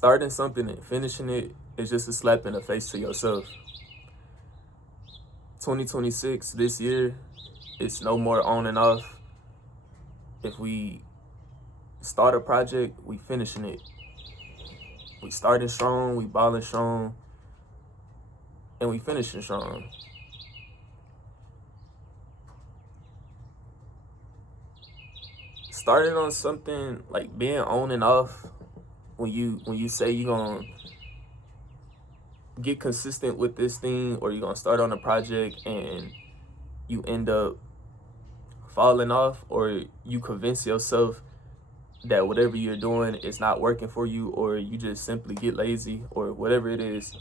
starting something and finishing it is just a slap in the face to yourself. 2026, this year, it's no more on and off. If we start a project, we finishing it. We starting strong, we balling strong, and we finishing strong. Starting on something, like being on and off, when you say you're gonna get consistent with this thing, or you're gonna start on a project and you end up falling off, or you convince yourself that whatever you're doing is not working for you, or you just simply get lazy, or whatever it is,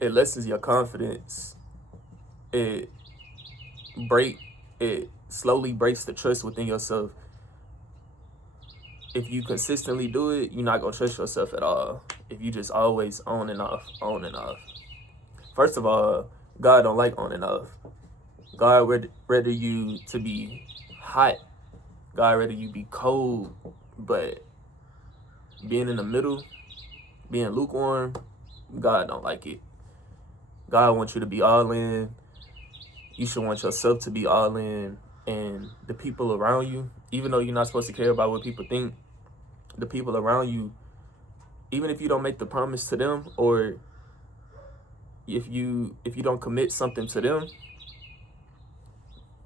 it lessens your confidence. It it slowly breaks the trust within yourself. If you consistently do it, you're not gonna trust yourself at all. If you just always on and off, on and off. First of all, God don't like on and off. God rather you to be hot. God rather you be cold. But being in the middle, being lukewarm, God don't like it. God wants you to be all in. You should want yourself to be all in. And the people around you, even though you're not supposed to care about what people think, the people around you, even if you don't make the promise to them, or if you don't commit something to them,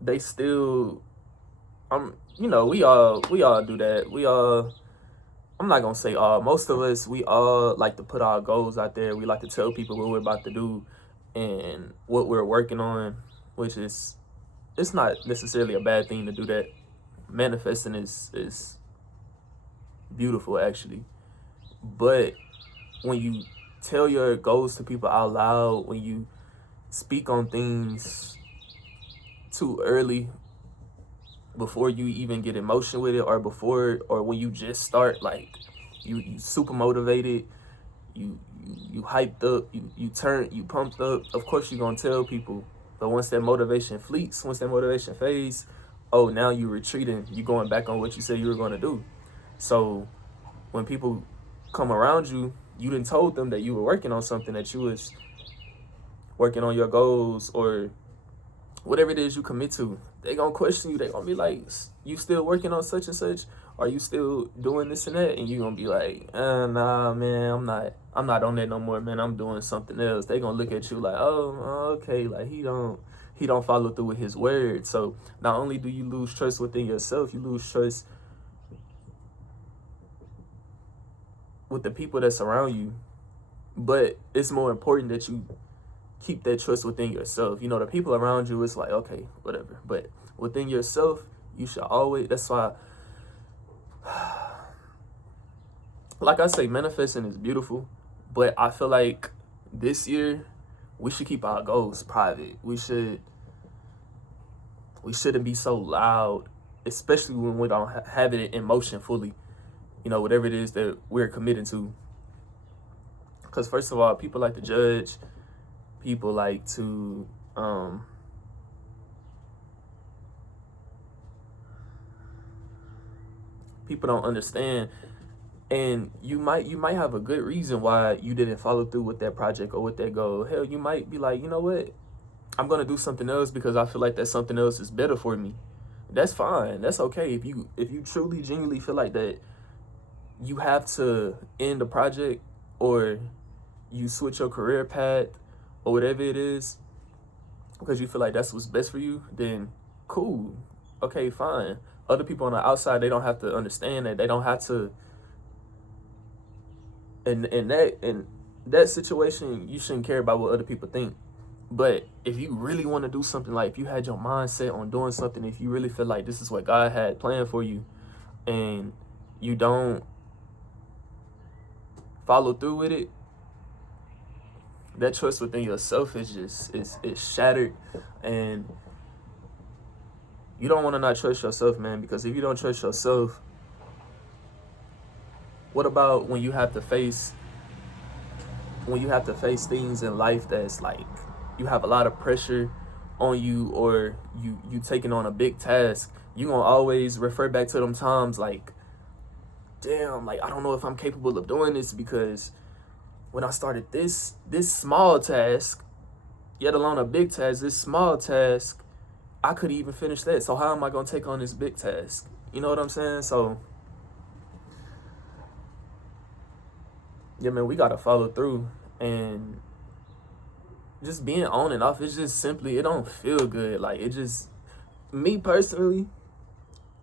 they still, we all do that. I'm not gonna say all, most of us, we all like to put our goals out there. We like to tell people what we're about to do and what we're working on, which is, it's not necessarily a bad thing to do that. Manifesting is beautiful, actually. But when you tell your goals to people out loud, when you speak on things too early, before you even get emotion with it, or when you just start, like you super motivated, you hyped up, you pumped up, of course you're gonna tell people. But once that motivation fleets, once that motivation fades, oh, now you're retreating, you're going back on what you said you were gonna do. So when people come around you, you done told them that you were working on something, that you was working on your goals, or whatever it is you commit to. They gonna question you. They gonna be like, you still working on such and such? Are you still doing this and that? And you gonna be like, nah, man, I'm not on that no more, man. I'm doing something else. They gonna look at you like, oh, okay, like he don't follow through with his word. So not only do you lose trust within yourself, you lose trust with the people that surround you. But it's more important that you keep that trust within yourself. The people around you, it's like, okay, whatever. But within yourself, you should always, that's why, like I say, manifesting is beautiful. But I feel like this year, we should keep our goals private. We shouldn't be so loud, especially when we don't have it in motion fully. Whatever it is that we're committing to. Because first of all, people like to judge. People like to people don't understand, and you might have a good reason why you didn't follow through with that project or with that goal. Hell, you might be like, you know what, I'm gonna do something else because I feel like that something else is better for me. That's fine. That's okay. If you truly genuinely feel like that you have to end the project, or you switch your career path, or whatever it is, because you feel like that's what's best for you, then cool. Okay, fine. Other people on the outside, they don't have to understand that. They don't have to. In that situation, you shouldn't care about what other people think. But if you really want to do something, like if you had your mind set on doing something, if you really feel like this is what God had planned for you, and you don't follow through with it, that trust within yourself is just is shattered. And you don't want to not trust yourself, man, because if you don't trust yourself, what about when you have to face things in life that's like, you have a lot of pressure on you, or you taking on a big task? You gonna always refer back to them times, like damn, like, I don't know if I'm capable of doing this, because when I started this small task, yet alone a big task, this small task, I couldn't even finish that. So how am I gonna take on this big task? You know what I'm saying? So yeah, man, we gotta follow through. And just being on and off, it's just simply, it don't feel good. Like, it just, me personally,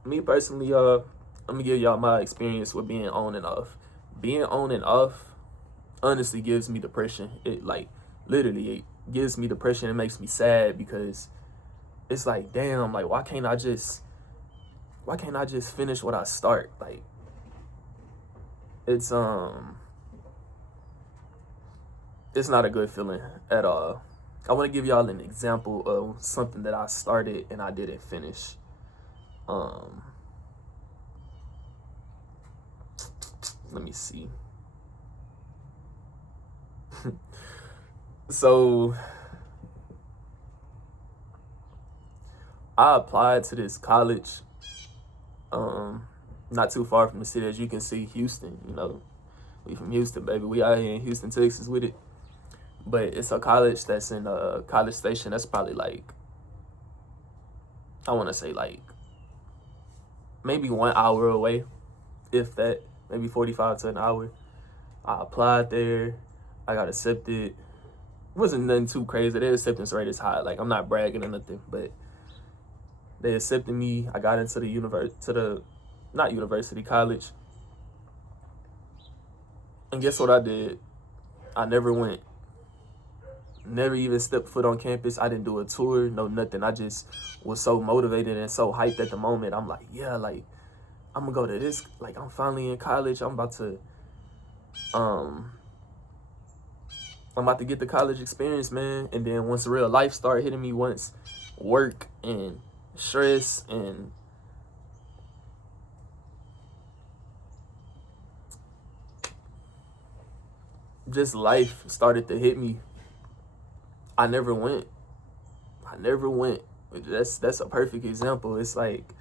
let me give y'all my experience with being on and off. Being on and off honestly gives me depression. It, like, literally, it gives me depression. It makes me sad, because it's like, damn, like, why can't I just finish what I start? Like, it's not a good feeling at all. I want to give y'all an example of something that I started and I didn't finish. Let me see. So I applied to this college, not too far from the city, as you can see, Houston. You know, we from Houston, baby. We out here in Houston, Texas with it. But it's a college that's in College Station. That's probably like, I want to say like maybe 1 hour away, if that, maybe 45 to an hour. I applied there. I got accepted. It wasn't nothing too crazy. Their acceptance rate is high. Like, I'm not bragging or nothing, but they accepted me. I got into the college. And guess what I did? I never went. Never even stepped foot on campus. I didn't do a tour, no nothing. I just was so motivated and so hyped at the moment. I'm like, yeah, like, I'm gonna go to this. Like, I'm finally in college. I'm about to get the college experience, man. And then once real life started hitting me, once work and stress and just life started to hit me, I never went. That's a perfect example. It's like,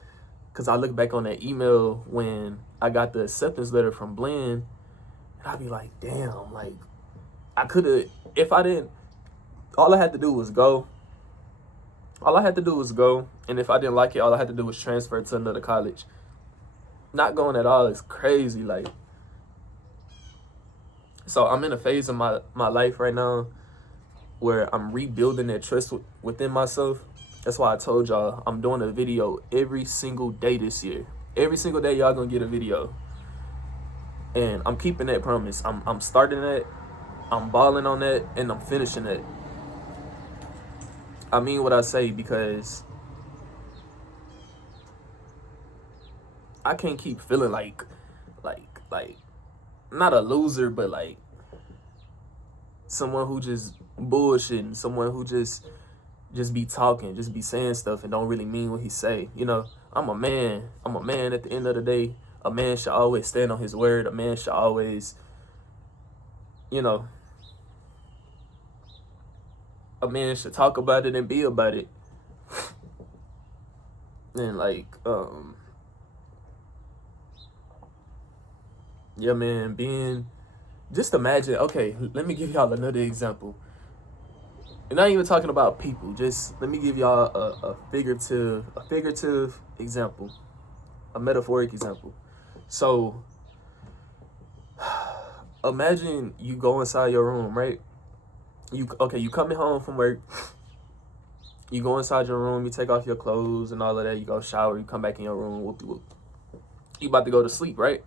because I look back on that email when I got the acceptance letter from Blend, and I'd be like, damn, like, I could have, if I didn't, all I had to do was go. And if I didn't like it, all I had to do was transfer to another college. Not going at all is crazy. Like, so I'm in a phase of my life right now where I'm rebuilding that trust within myself. That's why I told y'all I'm doing a video every single day this year. Every single day y'all gonna get a video. And I'm keeping that promise. I'm starting that, I'm balling on that, and I'm finishing it. I mean what I say, because I can't keep feeling like not a loser, but like someone who just bullshitting, someone who just be talking, just be saying stuff and don't really mean what he say. You know, I'm a man at the end of the day. A man should always stand on his word. A man should always, you know, a man should talk about it and be about it. And like, yeah, man, just imagine, okay, let me give y'all another example. And not even talking about people, just let me give y'all a figurative example, a metaphoric example. So imagine you go inside your room, right? You coming home from work, you go inside your room, you take off your clothes and all of that, you go shower, you come back in your room, whoop-de-whoop. You about to go to sleep, right?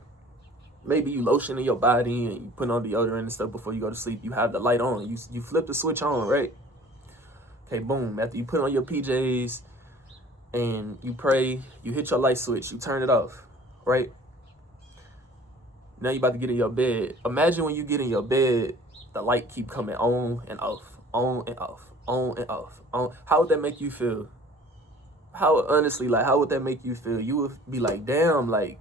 Maybe you lotion in your body and you put on deodorant and stuff before you go to sleep. You have the light on. You flip the switch on, right? Okay, boom. After you put on your PJs and you pray, you hit your light switch, you turn it off, right? Now you about to get in your bed. Imagine when you get in your bed, the light keep coming on and off, on and off, on and off, on. How would that make you feel? Honestly, like, how would that make you feel? You would be like, damn, like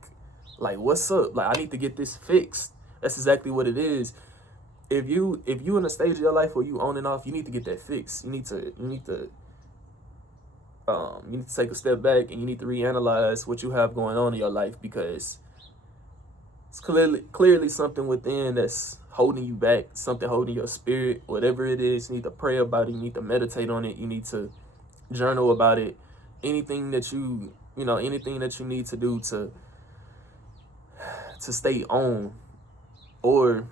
what's up? Like, I need to get this fixed. That's exactly what it is. If you in a stage of your life where you on and off, you need to get that fixed. You need to take a step back and you need to reanalyze what you have going on in your life, because It's clearly something within that's holding you back, something holding your spirit, whatever it is. You need to pray about it. You need to meditate on it. You need to journal about it. Anything that anything that you need to do to stay on, or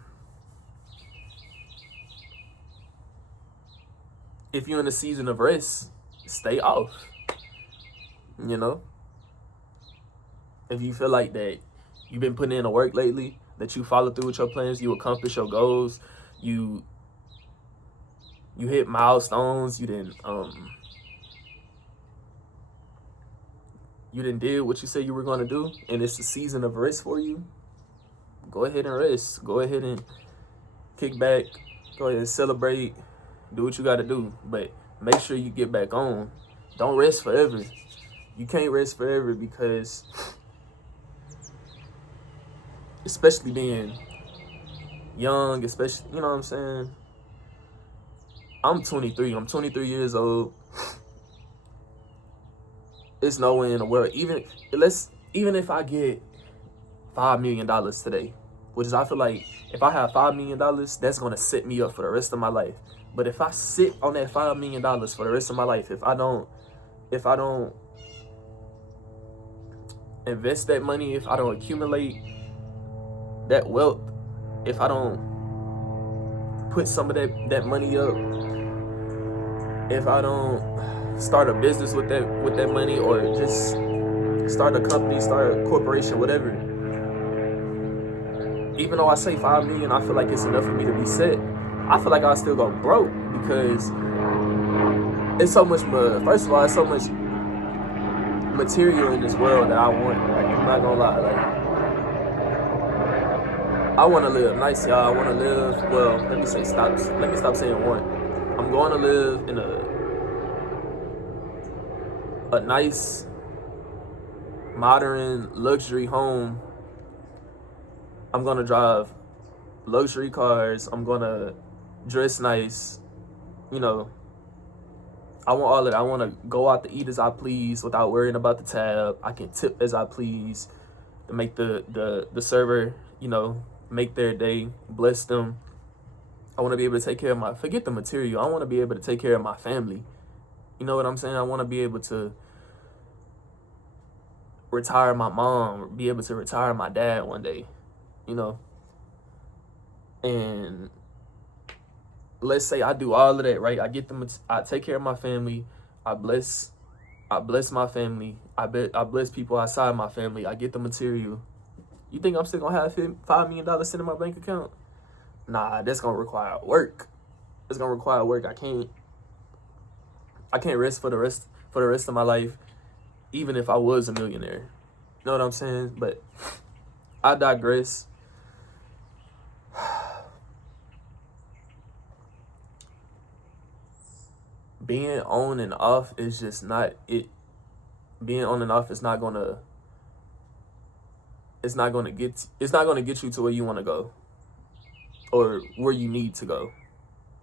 if you're in a season of rest, stay off. You know, if you feel like that you've been putting in the work lately, that you follow through with your plans, you accomplish your goals, you hit milestones, you didn't did what you said you were gonna do, and it's a season of rest for you, go ahead and rest. Go ahead and kick back. Go ahead and celebrate. Do what you gotta do. But make sure you get back on. Don't rest forever. You can't rest forever because, especially being young, especially, you know what I'm saying? I'm 23. I'm 23 years old. There's no way in the world. Even if I get $5 million today, which is, I feel like if I have $5 million, that's gonna set me up for the rest of my life. But if I sit on that $5 million for the rest of my life, if I don't invest that money, if I don't accumulate that wealth, if I don't put some of that money up, if I don't start a business with that money, or just start a company, start a corporation, whatever, even though I say 5 million, I feel like it's enough for me to be set. I feel like I'll still go broke because it's so much. First of all, it's so much material in this world that I want. Like, I'm not gonna lie. Like, I want to live nice, y'all. I want to live well. Let me stop saying want. I'm going to live in a nice, modern, luxury home. I'm gonna drive luxury cars. I'm gonna dress nice. You know, I want all of that. I want to go out to eat as I please without worrying about the tab. I can tip as I please to make the server, make their day, bless them. I want to be able to take care of forget the material. I want to be able to take care of my family. You know what I'm saying? I want to be able to retire my mom, be able to retire my dad one day, and let's say I do all of that, right? I take care of my family. I bless my family. I bless people outside my family. I get the material. You think I'm still gonna have $5 million sitting in my bank account? Nah, that's gonna require work. It's gonna require work. I can't rest for the rest of my life, even if I was a millionaire. You know what I'm saying? But I digress. Being on and off is just not it. Being on and off is not gonna get you to where you want to go or where you need to go,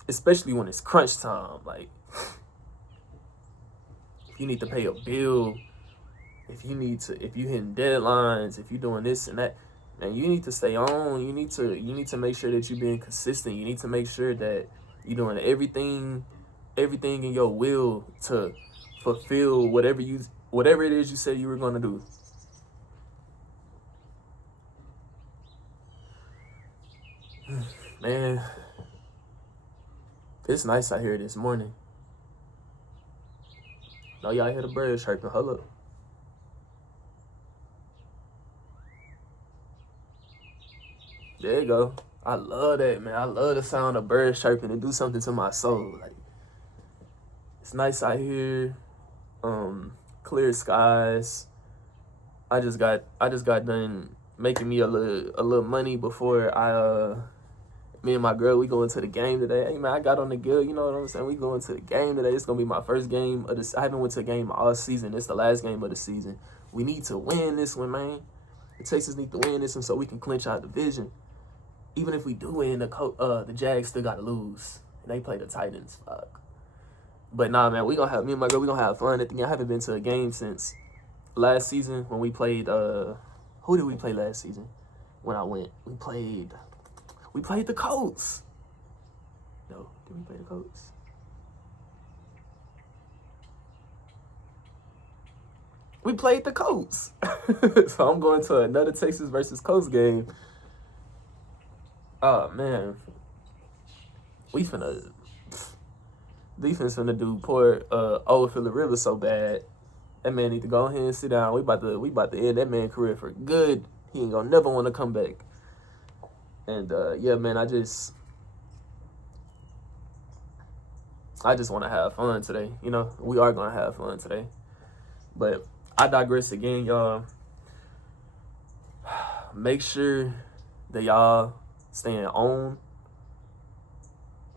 especially when it's crunch time. Like, if you need to pay a bill, if you hitting deadlines, if you're doing this and that, man, you need to stay on. You need to make sure that you're being consistent. You need to make sure that you're doing everything in your will to fulfill whatever it is you said you were going to do. Man, it's nice out here this morning. No, y'all hear the birds chirping. Hold up. There you go. I love that, man. I love the sound of birds chirping. It do something to my soul. Like, it's nice out here. Clear skies. I just got done making me a little money before me and my girl, we going to the game today. Hey, man, I got on the good, you know what I'm saying? We going to the game today. It's going to be my first game of this. I haven't went to a game all season. It's the last game of the season. We need to win this one, man. The Texans need to win this one so we can clinch our division. Even if we do win, the Jags still got to lose. And they play the Titans. Fuck. But nah, man, me and my girl, we going to have fun. I haven't been to a game since last season when we played, who did we play last season? when I went. We played the Colts. No, did we play the Colts? We played the Colts. So I'm going to another Texas versus Colts game. Oh, man. Defense finna do poor old Phillip Rivers so bad. That man need to go ahead and sit down. We about to end that man's career for good. He ain't gonna never want to come back. And yeah, man, I just want to have fun today. You know, we are gonna have fun today. But I digress again, y'all. Make sure that y'all staying on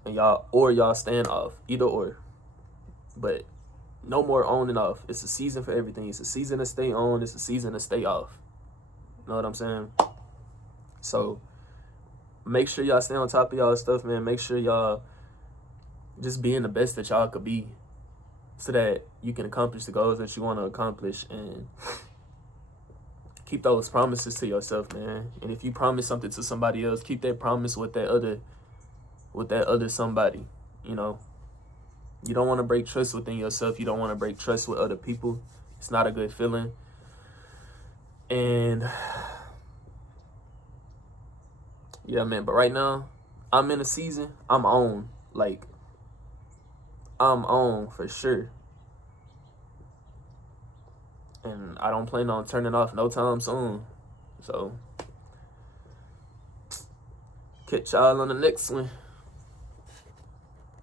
and y'all staying off. Either or. But no more on and off. It's a season for everything. It's a season to stay on. It's a season to stay off. You know what I'm saying? So make sure y'all stay on top of y'all stuff, man. Make sure y'all just being the best that y'all could be so that you can accomplish the goals that you want to accomplish and keep those promises to yourself, man. And if you promise something to somebody else, keep that promise with that other somebody, you know. You don't want to break trust within yourself. You don't want to break trust with other people. It's not a good feeling. And yeah, man, but right now, I'm in a season, I'm on. Like, I'm on for sure. And I don't plan on turning off no time soon. So, catch y'all on the next one.